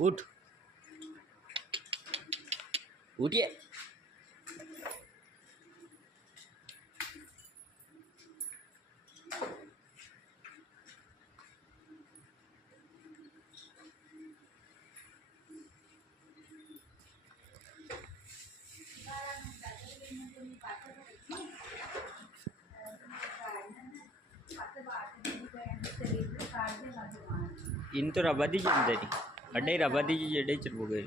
उठ उठिए। इन तो रबा दीजिए अंदर ही अड्डे रबा दीजिए जेडे चल गए।